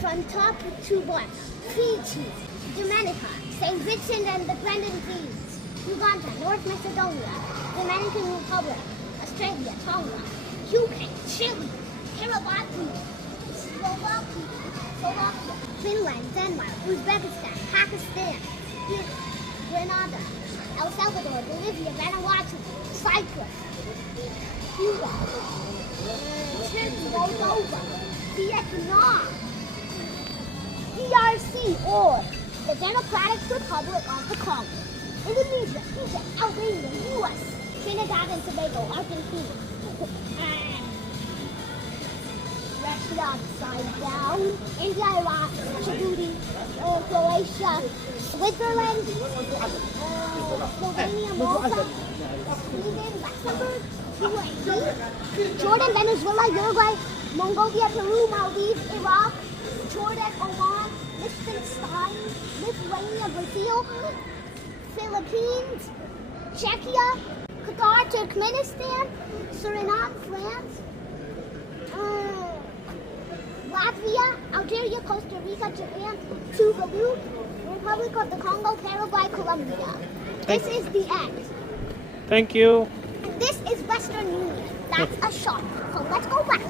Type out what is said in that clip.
from top to bottom. Fiji, Dominica, St. Vincent and the Grenadines, Uganda, North Macedonia, Dominican Republic, Australia, Tonga, UK, Chile, Kiribati, Slovakia, Finland, Denmark, Uzbekistan, Pakistan, Grenada, El Salvador, Bolivia, Vanuatu, Cyprus, Cuba, Turkey, Moldova, Vietnam, DRC, or the Democratic Republic of the Congo, Indonesia, Egypt, Albania, US, Trinidad and Tobago, Argentina, Russia upside down, India, Iraq, Djibouti, Croatia, Switzerland, Slovenia, Malta, Sweden, Luxembourg, UAE, Jordan, Venezuela, Uruguay, Mongolia, Peru, Maldives, Iraq, Jordan, Oman, Liechtenstein, Lithuania, Brazil, Philippines, Czechia, Qatar, Turkmenistan, Suriname, France, Latvia, Algeria, Costa Rica, Japan, Tuvalu, Republic of the Congo, Paraguay, Colombia. This is the end. Thank you. This is Western Union. That's a shop. So let's go back.